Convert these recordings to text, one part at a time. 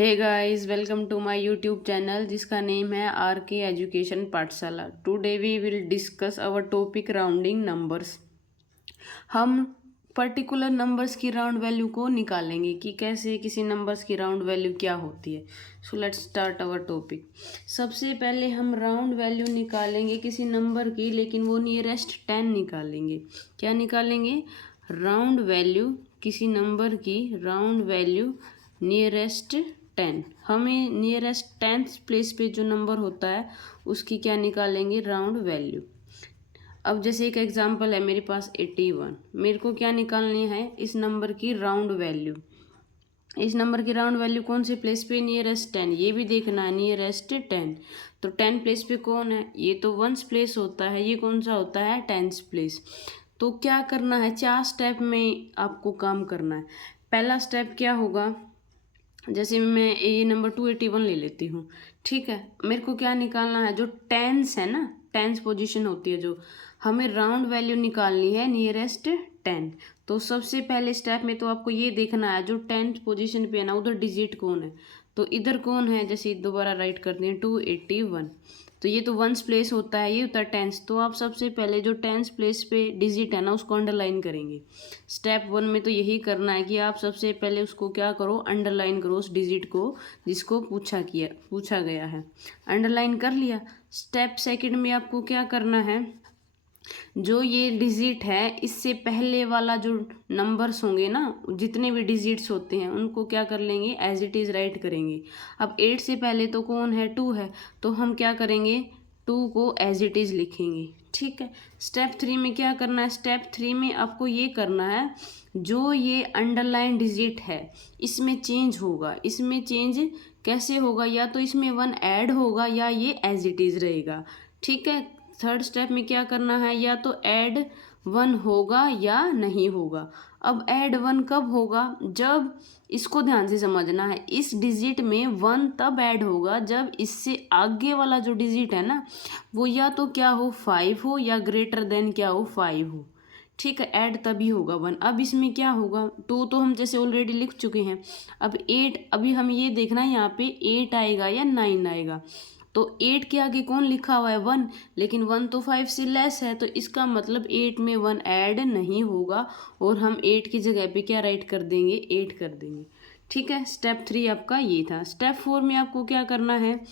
Hey guys, welcome to my YouTube channel जिसका name है R K education Pathshala. Today we will discuss our topic rounding numbers. हम particular numbers की round value को निकालेंगे कि कैसे किसी नंबर्स की राउंड वैल्यू क्या होती है। So let's start our topic. सबसे पहले हम राउंड वैल्यू निकालेंगे किसी नंबर की, लेकिन वो नियरेस्ट 10 निकालेंगे। क्या निकालेंगे? राउंड वैल्यू किसी नंबर की राउंड वैल्यू नियरेस्ट 10। हमें नियरेस्ट 10th प्लेस पे जो नंबर होता है उसकी क्या निकालेंगे? Round value. अब जैसे एक एग्जांपल है, मेरे पास 81। मेरे को क्या निकालनी है? इस नंबर की राउंड वैल्यू। इस नंबर की राउंड वैल्यू कौन से प्लेस पे? नियरेस्ट 10। ये भी देखना है नियरेस्ट 10। तो 10 प्लेस पे कौन है? ये तो 1st प्लेस होता है। ये कौन सा होता है? 10th place. तो क्या करना है? 4 स्टेप में आपको काम करना है। पहला स्टेप क्या होगा? जैसे मैं ये नंबर 281 ले लेती हूँ, ठीक है। मेरे को क्या निकालना है? जो टेंस है ना, टेंस पोजीशन होती है, जो हमें राउंड वैल्यू निकालनी है नियरेस्ट 10। तो सबसे पहले स्टेप में तो आपको ये देखना है जो 10th पोजीशन पे है ना, उधर डिजिट कौन है। तो इधर कौन है? जैसे दोबारा राइट करते हैं 281। तो ये तो 1st प्लेस होता है, ये होता है 10th। तो आप सबसे पहले जो 10th प्लेस पे डिजिट है ना उसको अंडरलाइन करेंगे। स्टेप 1 में तो यही करना है कि आप सबसे पहले उसको क्या करो? अंडरलाइन करो उस डिजिट को जिसको पूछा गया है। अंडरलाइन कर लिया। स्टेप 2 में आपको क्या करना है? जो ये डिजिट है इससे पहले वाला जो नंबर्स होंगे ना, जितने भी डिजिट्स होते हैं उनको क्या कर लेंगे? एज इट इज़ राइट करेंगे। अब 8 से पहले तो कौन है? 2 है। तो हम क्या करेंगे? 2 को एज इट इज़ लिखेंगे, ठीक है। स्टेप 3 में क्या करना है? स्टेप 3 में आपको ये करना है, जो ये अंडरलाइन डिजिट है इसमें चेंज होगा। इसमें चेंज कैसे होगा? या तो इसमें 1 ऐड होगा या ये एज इट इज़ रहेगा, ठीक है। 3rd स्टेप में क्या करना है? या तो ऐड 1 होगा या नहीं होगा। अब ऐड 1 कब होगा? जब, इसको ध्यान से समझना है, इस डिजिट में 1 तब ऐड होगा जब इससे आगे वाला जो डिजिट है ना वो या तो क्या हो? 5 हो या ग्रेटर देन क्या हो? 5 हो, ठीक है। ऐड तभी होगा 1। अब इसमें क्या होगा? 2 तो हम जैसे ऑलरेडी लिख चुके हैं। अब 8, अभी हम ये देखना है यहाँ पे 8 आएगा या 9 आएगा। तो 8 के आगे कौन लिखा हुआ है? 1। लेकिन 1 तो 5 से लेस है, तो इसका मतलब 8 में 1 ऐड नहीं होगा और हम 8 की जगह पे क्या राइट कर देंगे? 8 कर देंगे, ठीक है। स्टेप 3 आपका ये था। स्टेप 4 में आपको क्या करना है?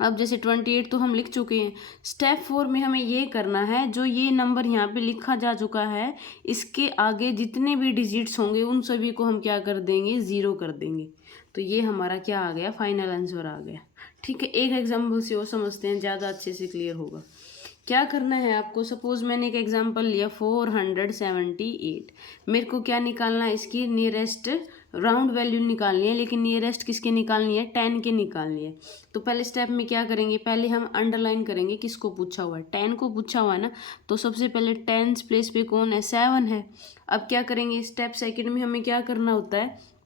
अब जैसे 28 तो हम लिख चुके हैं। स्टेप 4 में हमें ये करना है, जो ये नंबर यहाँ पे लिखा जा चुका है इसके आगे जितने भी डिजिट्स होंगे उन सभी को हम क्या कर देंगे? 0 कर देंगे। तो ये हमारा क्या आ गया? फाइनल आंसर आ गया, ठीक है। एक एग्जाम्पल से और समझते हैं, ज़्यादा अच्छे से क्लियर होगा। क्या करना है आपको? सपोज मैंने एक एग्जांपल लिया 478। मेरे को क्या निकालना है? इसकी नियरेस्ट राउंड वैल्यू निकालनी है, लेकिन नियरेस्ट किसके निकालनी है? 10 के निकालनी है। तो पहले स्टेप में क्या करेंगे? पहले हम अंडरलाइन करेंगे किसको पूछा हुआ है? 10 को पूछा हुआ है ना। तो सबसे पहले 10th प्लेस पे कौन है? 7 है। अब क्या करेंगे? स्टेप 2 में हमें क्या करना होता है?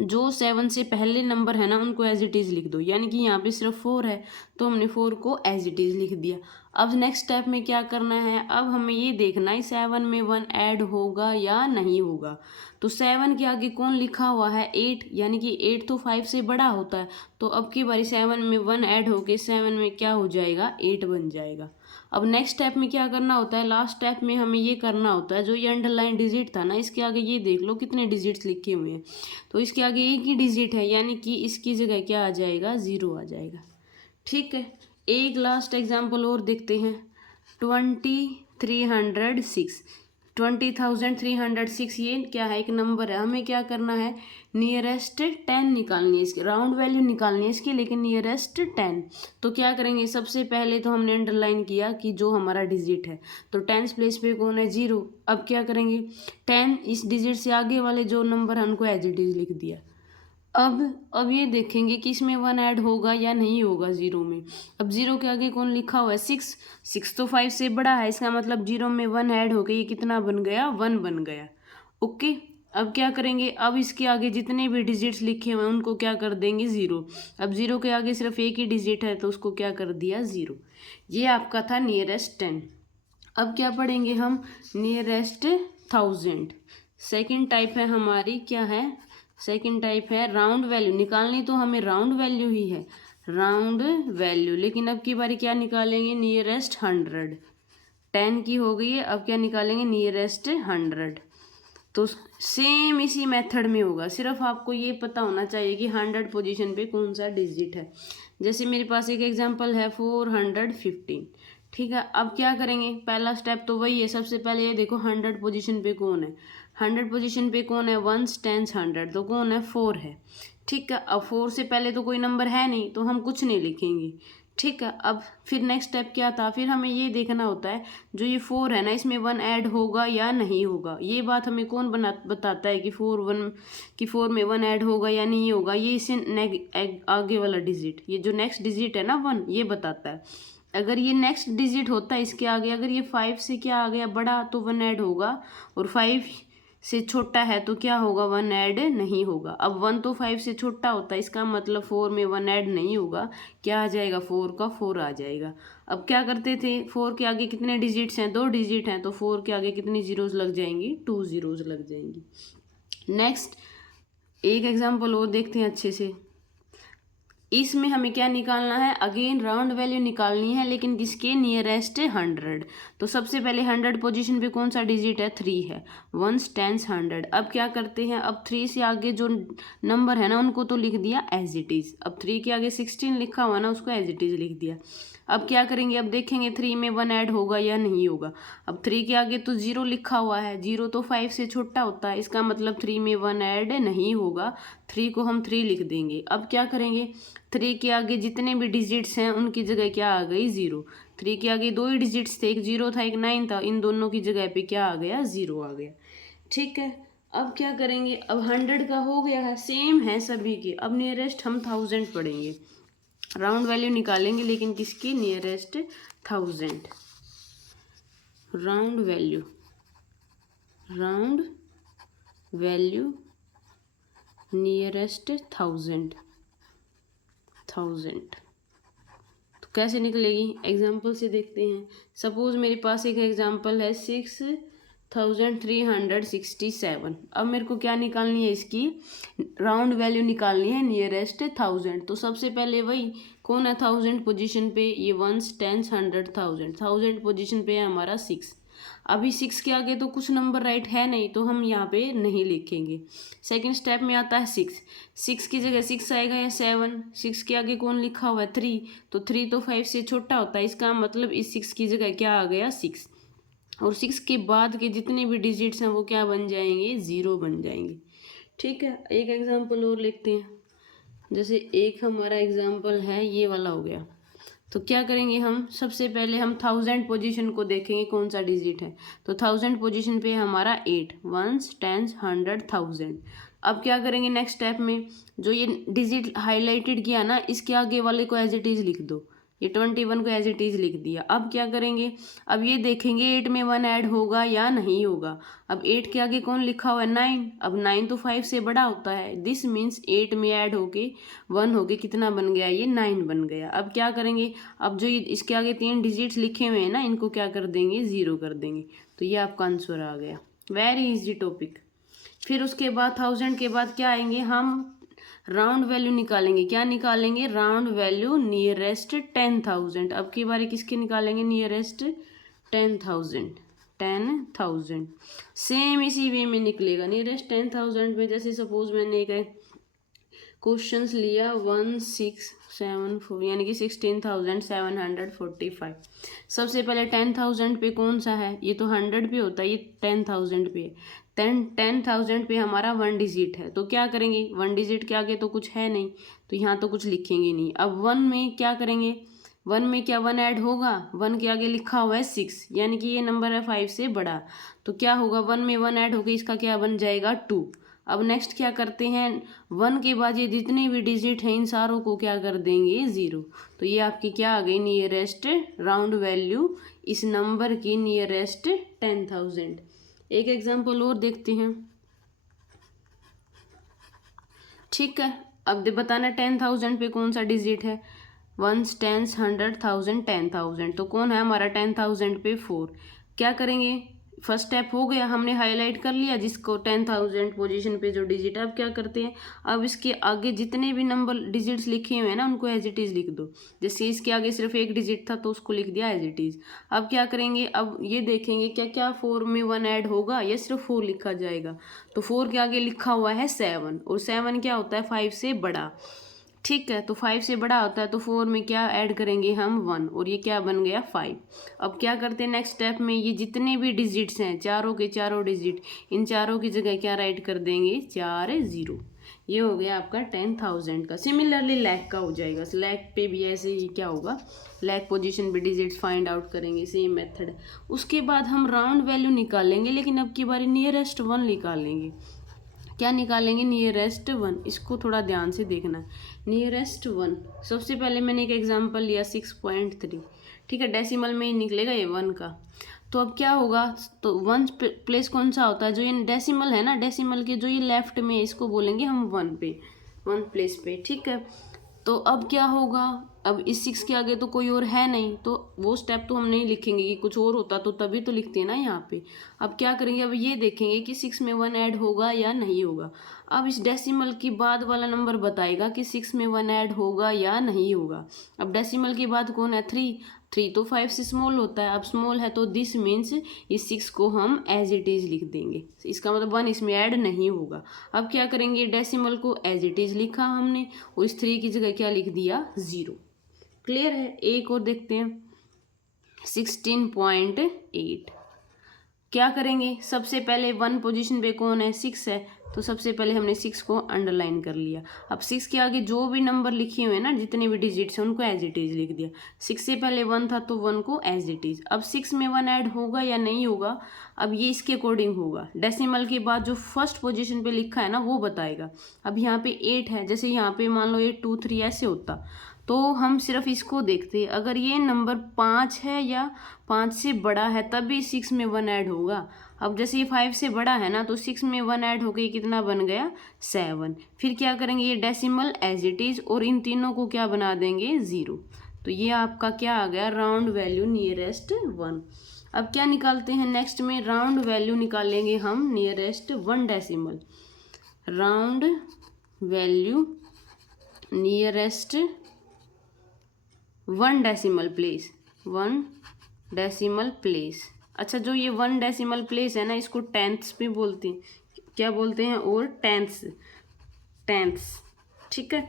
जो 7 से पहले नंबर है ना उनको एज इट इज़ लिख दो। यानी कि यहाँ पे सिर्फ 4 है तो हमने 4 को एज इट इज़ लिख दिया। अब नेक्स्ट स्टेप में क्या करना है? अब हमें ये देखना है 7 में 1 ऐड होगा या नहीं होगा। तो 7 के आगे कौन लिखा हुआ है? 8। यानी कि 8 तो 5 से बड़ा होता है। तो अब की बारी 7 में 1 ऐड होके 7 में क्या हो जाएगा? 8 बन जाएगा। अब नेक्स्ट स्टेप में क्या करना होता है? लास्ट स्टेप में हमें ये करना होता है, जो ये अंडरलाइन डिजिट था ना इसके आगे ये देख लो कितने डिजिट्स लिखे हुए हैं। तो इसके आगे एक ही डिजिट है, यानी कि इसकी जगह क्या आ जाएगा? 0 आ जाएगा, ठीक है। एक लास्ट एग्जाम्पल और देखते हैं। 2306 20,306 ये क्या है? एक नंबर है। हमें क्या करना है? नियरेस्ट 10 निकालनी है इसकी, राउंड वैल्यू निकालनी है इसकी, लेकिन नियरेस्ट 10। तो क्या करेंगे? सबसे पहले तो हमने अंडरलाइन किया कि जो हमारा डिजिट है, तो 10th प्लेस पे कौन है? 0। अब क्या करेंगे? 10 इस डिजिट से आगे वाले जो नंबर है उनको एज इट इज लिख दिया। अब ये देखेंगे कि इसमें 1 ऐड होगा या नहीं होगा 0 में। अब 0 के आगे कौन लिखा हुआ है? 6। 6 तो 5 से बड़ा है, इसका मतलब 0 में 1 ऐड हो गया, ये कितना बन गया? 1 बन गया, ओके। अब क्या करेंगे? अब इसके आगे जितने भी डिजिट्स लिखे हुए हैं उनको क्या कर देंगे? 0। अब 0 के आगे सिर्फ एक ही डिजिट है तो उसको क्या कर दिया? 0। ये आपका था नियरेस्ट 10। अब क्या पढ़ेंगे हम? नियरेस्ट 1000। सेकेंड टाइप है हमारी क्या है? सेकंड टाइप है राउंड वैल्यू। निकालनी तो हमें राउंड वैल्यू ही है, राउंड वैल्यू, लेकिन अब की बारी क्या निकालेंगे, नियरेस्ट 100। 10 की हो गई है, अब क्या निकालेंगे, नियरेस्ट 100। तो सेम इसी मेथड में होगा, सिर्फ आपको ये पता होना चाहिए कि 100 पोजीशन पे कौन सा डिजिट है। जैसे मेरे पास एक एग्जांपल है 415, ठीक है। अब क्या करेंगे, पहला स्टेप तो वही है, सबसे पहले ये देखो 100 पोजीशन पे कौन है, 100 पोजीशन पे कौन है, 1s 10s 100, तो कौन है, 4 है, ठीक है। अब 4 से पहले तो कोई नंबर है नहीं, तो हम कुछ नहीं लिखेंगे, ठीक है। अब फिर नेक्स्ट स्टेप क्या था, फिर हमें ये देखना होता है जो ये 4 है ना, इसमें 1 ऐड होगा या नहीं होगा। ये बात हमें कौन बताता है कि 4 में 1 ऐड होगा या नहीं होगा, ये इसे आगे वाला डिजिट, ये जो नेक्स्ट डिजिट है ना 1, ये बताता है। अगर ये नेक्स्ट डिजिट होता है इसके आगे, अगर ये 5 से क्या आ गया बड़ा, तो 1 ऐड होगा, और 5 से छोटा है तो क्या होगा, 1 ऐड नहीं होगा। अब 1 तो 5 से छोटा होता है, इसका मतलब 4 में 1 ऐड नहीं होगा, क्या आ जाएगा, 4 का 4 आ जाएगा। अब क्या करते थे, 4 के आगे कितने डिजिट्स हैं, 2 डिजिट हैं, तो 4 के आगे कितनी जीरोस लग जाएंगी, 2 जीरोस लग जाएंगी। नेक्स्ट एक एग्जाम्पल और देखते हैं अच्छे से। इसमें हमें क्या निकालना है, अगेन राउंड वैल्यू निकालनी है, लेकिन किसके, नियरेस्ट 100। तो सबसे पहले 100 पोजीशन पे कौन सा डिजिट है, 3 है, 1s 10s 100। अब क्या करते हैं, अब 3 से आगे जो नंबर है ना उनको तो लिख दिया एज इट इज़। अब 3 के आगे 16 लिखा हुआ ना, उसको एज इट इज़ लिख दिया। अब क्या करेंगे, अब देखेंगे 3 में 1 ऐड होगा या नहीं होगा। अब 3 के आगे तो 0 लिखा हुआ है, 0 तो 5 से छोटा होता है, इसका मतलब 3 में 1 ऐड नहीं होगा, 3 को हम 3 लिख देंगे। अब क्या करेंगे, 3 के आगे जितने भी डिजिट्स हैं उनकी जगह क्या आ गई, 0। 3 के आगे 2 ही डिजिट्स थे, एक 0 था एक 9 था, इन दोनों की जगह पे क्या आ गया, 0 आ गया, ठीक है। अब क्या करेंगे, अब 100 का हो गया है, सेम है सभी के। अब नियरेस्ट हम 1000 पढ़ेंगे, राउंड वैल्यू निकालेंगे, लेकिन किसकी, nearest 1000। Round value, round value nearest 1000। तो कैसे निकलेगी, एग्जाम्पल से देखते हैं। सपोज मेरे पास एक एग्जाम्पल है 6367। अब मेरे को क्या निकालनी है, इसकी राउंड वैल्यू निकालनी है, नियरेस्ट 1000। तो सबसे पहले वही कौन है 1000 पोजीशन पे, ये 1s 10s 100 1000 पोजीशन पे है हमारा 6। अभी 6 के आगे तो कुछ नंबर राइट है नहीं, तो हम यहाँ पे नहीं लिखेंगे। सेकंड स्टेप में आता है 6 की जगह 6 आएगा या 7। 6 के आगे कौन लिखा हुआ है, 3, तो 3 तो 5 से छोटा होता है, इसका मतलब इस 6 की जगह क्या आ गया, 6। और 6 के बाद के जितने भी डिजिट्स हैं वो क्या बन जाएंगे, 0 बन जाएंगे, ठीक है। एक एग्जाम्पल और लिखते हैं, जैसे एक हमारा एग्जाम्पल है ये वाला हो गया। तो क्या करेंगे हम, सबसे पहले हम 1000 पोजीशन को देखेंगे कौन सा डिजिट है। तो 1000 पोजीशन पे हमारा 8, 1s 10s 100 1000। अब क्या करेंगे, नेक्स्ट स्टेप में जो ये डिजिट हाईलाइटेड किया ना, इसके आगे वाले को एज इट इज़ लिख दो, ये 21 को एज इट इज़ लिख दिया। अब क्या करेंगे, अब ये देखेंगे 8 में 1 ऐड होगा या नहीं होगा। अब 8 के आगे कौन लिखा हुआ है, 9। अब 9 तो 5 से बड़ा होता है, दिस मीन्स 8 में ऐड होके 1 होके कितना बन गया, ये 9 बन गया। अब क्या करेंगे, अब जो ये इसके आगे 3 डिजिट्स लिखे हुए हैं ना, इनको क्या कर देंगे, 0 कर देंगे। तो ये आपका आंसर आ गया, वेरी इजी टॉपिक। फिर उसके बाद 1000 के बाद क्या आएंगे, हम राउंड वैल्यू निकालेंगे। क्या निकालेंगे, राउंड वैल्यू नियरेस्ट 10,000। अब की बारी किसके निकालेंगे, नियरेस्ट 10,000। सेम इसी वे में निकलेगा, नियरेस्ट 10,000 में। जैसे सपोज मैंने एक क्वेश्चंस लिया 1674 यानी कि 16,745। सबसे पहले 10,000 पे कौन सा है, ये तो 100 पे होता है, ये 10,000 पे है। 10,000 पे हमारा 1 डिजिट है, तो क्या करेंगे, 1 डिजिट के आगे तो कुछ है नहीं, तो यहाँ तो कुछ लिखेंगे नहीं। अब 1 में क्या करेंगे, 1 में क्या 1 ऐड होगा, 1 के आगे लिखा हुआ है 6, यानी कि ये नंबर है 5 से बड़ा, तो क्या होगा, 1 में 1 ऐड होगा, इसका क्या बन जाएगा, 2। अब नेक्स्ट क्या करते हैं, 1 के बाद ये जितने भी डिजिट हैं इन सारों को क्या कर देंगे, 0। तो ये आपकी क्या आ गई, नियरेस्ट राउंड वैल्यू इस नंबर की, नियरेस्ट 10,000। एक एग्जाम्पल और देखते हैं, ठीक है। अब बताना 10,000 पे कौन सा डिजिट है, 1s 10s 100 1000 10,000। तो कौन है हमारा 10,000 पे 4। क्या करेंगे, फर्स्ट स्टेप हो गया, हमने हाईलाइट कर लिया जिसको 10,000 पोजीशन पे जो डिजिट है। अब क्या करते हैं, अब इसके आगे जितने भी नंबर डिजिट्स लिखे हुए हैं ना उनको एज इट इज़ लिख दो। जैसे इसके आगे सिर्फ एक डिजिट था तो उसको लिख दिया एज इट इज़। अब क्या करेंगे, अब ये देखेंगे क्या क्या 4 में 1 ऐड होगा या सिर्फ 4 लिखा जाएगा। तो 4 के आगे लिखा हुआ है 7, और 7 क्या होता है 5 से बड़ा। ठीक है, तो 5 से बड़ा होता है तो 4 में क्या ऐड करेंगे हम 1, और ये क्या बन गया 5। अब क्या करते हैं नेक्स्ट स्टेप में, ये जितने भी डिजिट्स हैं चारों के चारों डिजिट, इन चारों की जगह क्या राइट कर देंगे 4 0। ये हो गया आपका 10,000 का। सिमिलरली लैख का हो जाएगा, लैख पे भी ऐसे ही क्या होगा, लैख पोजीशन पे डिजिट्स फाइंड आउट करेंगे, सेम मेथड। उसके बाद हम राउंड वैल्यू निकालेंगे, लेकिन अब की बारी नियरेस्ट 1 निकालेंगे। क्या निकालेंगे, नियरेस्ट 1। इसको थोड़ा ध्यान से देखना है। नियरेस्ट 1, सबसे पहले मैंने एक एग्जांपल लिया 6.3, ठीक है, डेसिमल में ही निकलेगा ये 1 का। तो अब क्या होगा, तो 1 प्लेस कौन सा होता है, जो ये डेसिमल है ना, डेसिमल के जो ये लेफ्ट में है इसको बोलेंगे हम 1 पे, 1 प्लेस पे, ठीक है। तो अब क्या होगा, अब इस 6 के आगे तो कोई और है नहीं, तो वो स्टेप तो हम नहीं लिखेंगे कि कुछ और होता तो तभी तो लिखते हैं ना यहाँ पे। अब क्या करेंगे, अब ये देखेंगे कि 6 में 1 ऐड होगा या नहीं होगा। अब इस डेसिमल की बाद वाला नंबर बताएगा कि 6 में 1 ऐड होगा या नहीं होगा। अब डेसिमल के बाद कौन है 3, 3 तो 5 से स्मॉल होता है। अब स्मॉल है तो दिस मीन्स इस 6 को हम एज इट इज़ लिख देंगे, इसका मतलब 1 इसमें ऐड नहीं होगा। अब क्या करेंगे, डेसिमल को एज इट इज़ लिखा हमने, और इस 3 की जगह क्या लिख दिया 0। क्लियर है। एक और देखते हैं 16.8। क्या करेंगे, सबसे पहले 1 पोजीशन पे कौन है 6 है, तो सबसे पहले हमने 6 को अंडरलाइन कर लिया। अब 6 के आगे जो भी नंबर लिखे हुए हैं ना, जितने भी डिजिट्स हैं उनको एज इट इज़ लिख दिया। 6 से पहले 1 था तो 1 को एज इट इज़। अब 6 में 1 ऐड होगा या नहीं होगा, अब ये इसके अकॉर्डिंग होगा। डेसिमल के बाद जो फर्स्ट पोजीशन पे लिखा है ना वो बताएगा। अब यहाँ पे 8 है, जैसे यहाँ पे मान लो 8 2 3 ऐसे होता, तो हम सिर्फ इसको देखते हैं। अगर ये नंबर 5 है या 5 से बड़ा है तभी 6 में 1 ऐड होगा। अब जैसे ये 5 से बड़ा है ना, तो 6 में 1 ऐड होकर ये कितना बन गया 7। फिर क्या करेंगे, ये डेसिमल एज इट इज़, और इन तीनों को क्या बना देंगे 0। तो ये आपका क्या आ गया, राउंड वैल्यू नियरेस्ट 1। अब क्या निकालते हैं नेक्स्ट में, राउंड वैल्यू निकालेंगे हम nearest 1 decimal. Round value nearest 1 decimal place, 1 decimal place. अच्छा, जो ये 1 डेसिमल प्लेस है ना, इसको टेंथ्स भी बोलते हैं, क्या बोलते हैं, और टेंथ्स, टेंथ्स, ठीक है,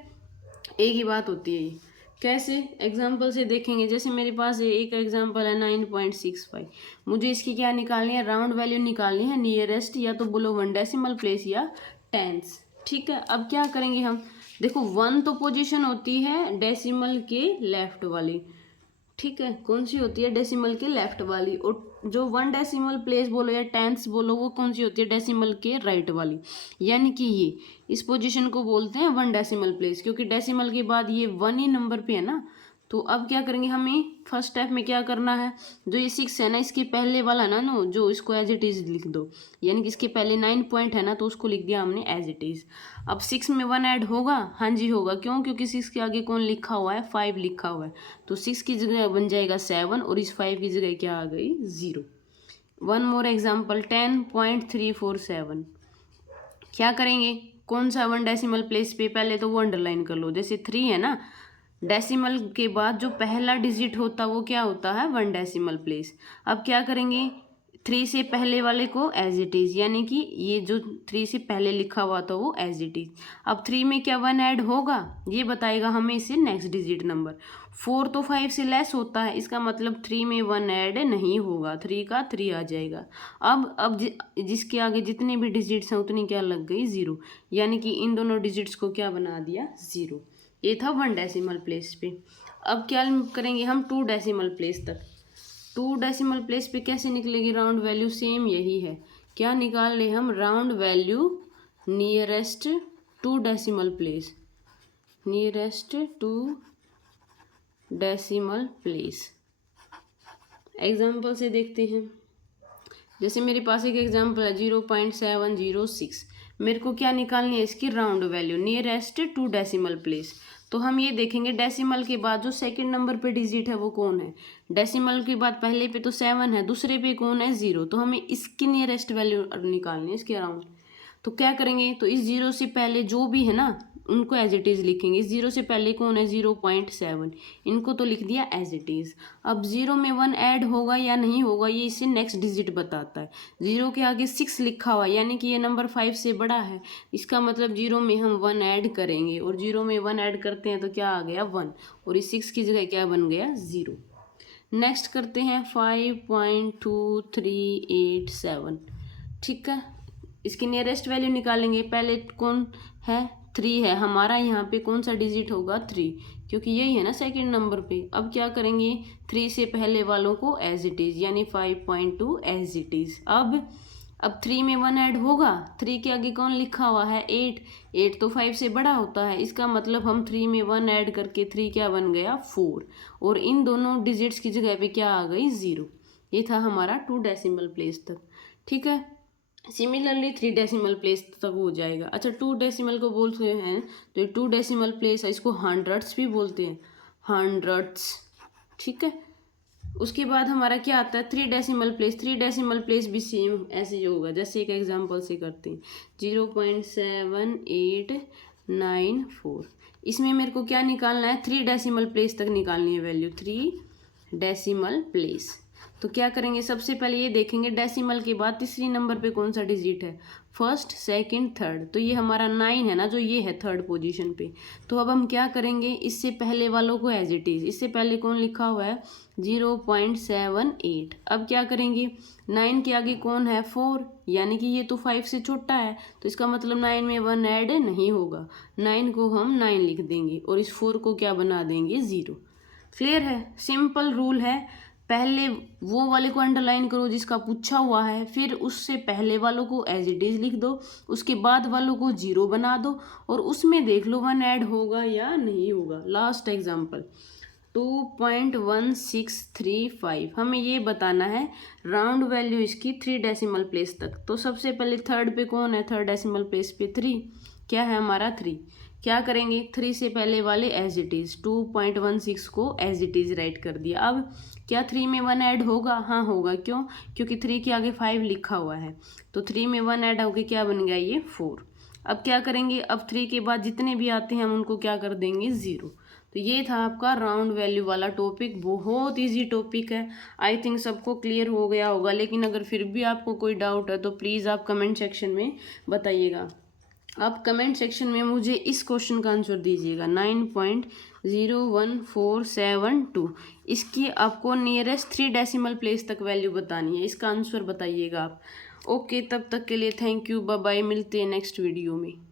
एक ही बात होती है ये। कैसे, एग्जाम्पल से देखेंगे। जैसे मेरे पास एक एग्जाम्पल है 9.65, मुझे इसकी क्या निकालनी है, राउंड वैल्यू निकालनी है नियरेस्ट, या तो बोलो 1 डेसिमल प्लेस या टेंथ्स, ठीक है। अब क्या करेंगे हम, देखो 1 तो पोजीशन होती है डेसिमल के लेफ्ट वाली, ठीक है, कौन सी होती है, डेसिमल के लेफ्ट वाली। और जो 1 डेसिमल प्लेस बोलो या टेंथ्स बोलो वो कौन सी होती है, डेसिमल के राइट वाली। यानी कि ये इस पोजीशन को बोलते हैं 1 डेसिमल प्लेस, क्योंकि डेसिमल के बाद ये 1 ही नंबर पे है ना। तो अब क्या करेंगे, हमें फर्स्ट स्टेप में क्या करना है, जो ये 6 है ना इसके पहले वाला ना नो, जो इसको एज इट इज़ लिख दो। यानी कि इसके पहले 9 पॉइंट है ना, तो उसको लिख दिया हमने एज इट इज़। अब 6 में 1 ऐड होगा, हाँ जी होगा, क्यों, क्योंकि 6 के आगे कौन लिखा हुआ है 5 लिखा हुआ है, तो 6 की जगह बन जाएगा 7, और इस 5 की जगह क्या आ गई 0। 1 मोर एग्जाम्पल 10.347। क्या करेंगे, कौन सा 1 डेसिमल प्लेस पे, पहले तो वो अंडरलाइन कर लो। जैसे 3 है ना, डेसिमल के बाद जो पहला डिजिट होता वो क्या होता है 1 डेसिमल प्लेस। अब क्या करेंगे, 3 से पहले वाले को एज इट इज़, यानी कि ये जो 3 से पहले लिखा हुआ था वो एज इट इज़। अब 3 में क्या 1 ऐड होगा, ये बताएगा हमें इससे नेक्स्ट डिजिट नंबर। 4 तो 5 से लेस होता है, इसका मतलब 3 में 1 ऐड नहीं होगा, 3 का 3 आ जाएगा। अब जिसके आगे जितने भी डिजिट्स हैं उतनी क्या लग गई 0, यानी कि इन दोनों डिजिट्स को क्या बना दिया 0। ये था 1 डेसिमल प्लेस पे। अब क्या करेंगे हम 2 डेसिमल प्लेस तक। 2 डेसिमल प्लेस पे कैसे निकलेगी राउंड वैल्यू, सेम यही है। क्या निकाल ले हम, round value nearest 2 decimal place, nearest 2 decimal place. Example से देखते हैं। जैसे मेरे पास एक एग्जाम्पल है 0.706, मेरे को क्या निकालनी है इसकी round value nearest 2 decimal place. तो हम ये देखेंगे डेसिमल के बाद जो सेकंड नंबर पे डिजिट है वो कौन है। डेसिमल के बाद पहले पे तो 7 है, दूसरे पे कौन है 0, तो हमें इसकी नियरेस्ट वैल्यू निकालनी है इसके अराउंड। तो क्या करेंगे, तो इस 0 से पहले जो भी है ना उनको एज इट इज़ लिखेंगे। इस 0 से पहले कौन है 0.7, इनको तो लिख दिया एज इट इज़। अब 0 में 1 ऐड होगा या नहीं होगा ये इससे नेक्स्ट डिजिट बताता है। 0 के आगे 6 लिखा हुआ यानी कि ये नंबर 5 से बड़ा है, इसका मतलब 0 में हम 1 ऐड करेंगे, और 0 में 1 ऐड करते हैं तो क्या आ गया 1, और इस 6 की जगह क्या बन गया 0। नेक्स्ट करते हैं 5.2387, ठीक है। इसकी नियरेस्ट वैल्यू निकालेंगे। पहले कौन है 3 है हमारा, यहाँ पे कौन सा डिजिट होगा 3, क्योंकि यही है ना सेकंड नंबर पे। अब क्या करेंगे 3 से पहले वालों को एज इट इज़, यानी 5.2 एज इट इज़। अब 3 में 1 ऐड होगा, 3 के आगे कौन लिखा हुआ है 8, 8 तो 5 से बड़ा होता है, इसका मतलब हम 3 में 1 ऐड करके 3 क्या बन गया 4, और इन दोनों डिजिट्स की जगह पे क्या आ गई 0। ये था हमारा 2 डेसिमल प्लेस तक, ठीक है। सिमिलरली 3 डेसिमल प्लेस तक हो जाएगा। अच्छा 2 डेसिमल को बोलते हैं तो 2 डेसिमल प्लेस है, इसको हंड्रेड्स भी बोलते हैं, हंड्रेड्स, ठीक है। उसके बाद हमारा क्या आता है 3 डेसिमल प्लेस। 3 डेसिमल प्लेस भी सेम ऐसे ही होगा, जैसे एक एग्जांपल से करते हैं 0.7894। इसमें मेरे को क्या निकालना है 3 डेसिमल प्लेस तक निकालनी है वैल्यू, 3 डेसिमल प्लेस। तो क्या करेंगे सबसे पहले ये देखेंगे डेसिमल के बाद तीसरी नंबर पे कौन सा डिजिट है, फर्स्ट सेकंड थर्ड, तो ये हमारा 9 है ना, जो ये है थर्ड पोजीशन पे। तो अब हम क्या करेंगे इससे पहले वालों को एज इट इज़, इससे पहले कौन लिखा हुआ है 0.78। अब क्या करेंगे 9 के आगे कौन है 4, यानी कि ये तो 5 से छोटा है, तो इसका मतलब 9 में 1 ऐड नहीं होगा, 9 को हम 9 लिख देंगे और इस 4 को क्या बना देंगे 0। क्लियर है, सिंपल रूल है। पहले वो वाले को अंडरलाइन करो जिसका पूछा हुआ है, फिर उससे पहले वालों को एज इट इज़ लिख दो, उसके बाद वालों को 0 बना दो, और उसमें देख लो 1 ऐड होगा या नहीं होगा। लास्ट एग्जांपल 2.1635, हमें ये बताना है राउंड वैल्यू इसकी 3 डेसिमल प्लेस तक। तो सबसे पहले थर्ड पे कौन है, थर्ड डेसिमल प्लेस पे 3, क्या है हमारा 3। क्या करेंगे 3 से पहले वाले एज इट इज़, 2.16 को एज इट इज़ राइट कर दिया। अब क्या 3 में 1 ऐड होगा, हाँ होगा, क्यों, क्योंकि 3 के आगे 5 लिखा हुआ है, तो 3 में 1 ऐड होके क्या बन गया ये 4। अब क्या करेंगे, अब 3 के बाद जितने भी आते हैं हम उनको क्या कर देंगे 0। तो ये था आपका राउंड वैल्यू वाला टॉपिक, बहुत इजी टॉपिक है, आई थिंक सबको क्लियर हो गया होगा। लेकिन अगर फिर भी आपको कोई डाउट है तो प्लीज़ आप कमेंट सेक्शन में बताइएगा। आप कमेंट सेक्शन में मुझे इस क्वेश्चन का आंसर दीजिएगा 9.01472, इसकी आपको नियरेस्ट 3 डेसिमल प्लेस तक वैल्यू बतानी है, इसका आंसर बताइएगा आप। ओके, तब तक के लिए थैंक यू, बाय बाय, मिलते हैं नेक्स्ट वीडियो में।